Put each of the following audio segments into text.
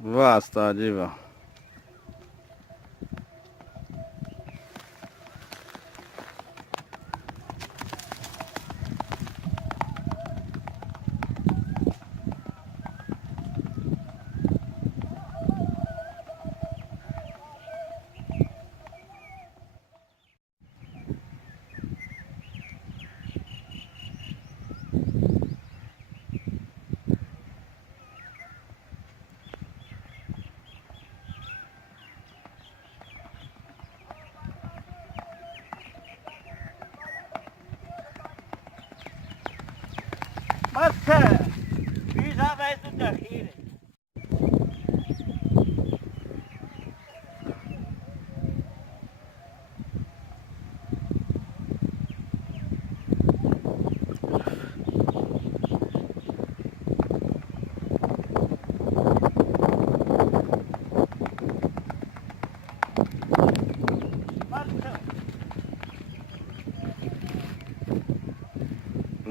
वाह उस्ताद जी वाह। बस 20 है तो जहीर है।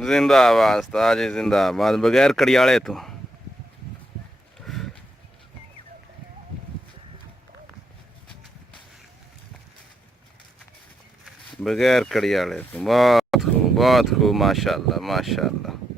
जिंदाबाद उस्ताद जी जिंदाबाद। बगैर कड़ियाले तो बगैर कड़ियाले तो बहुत खूब माशाल्लाह माशाल्लाह।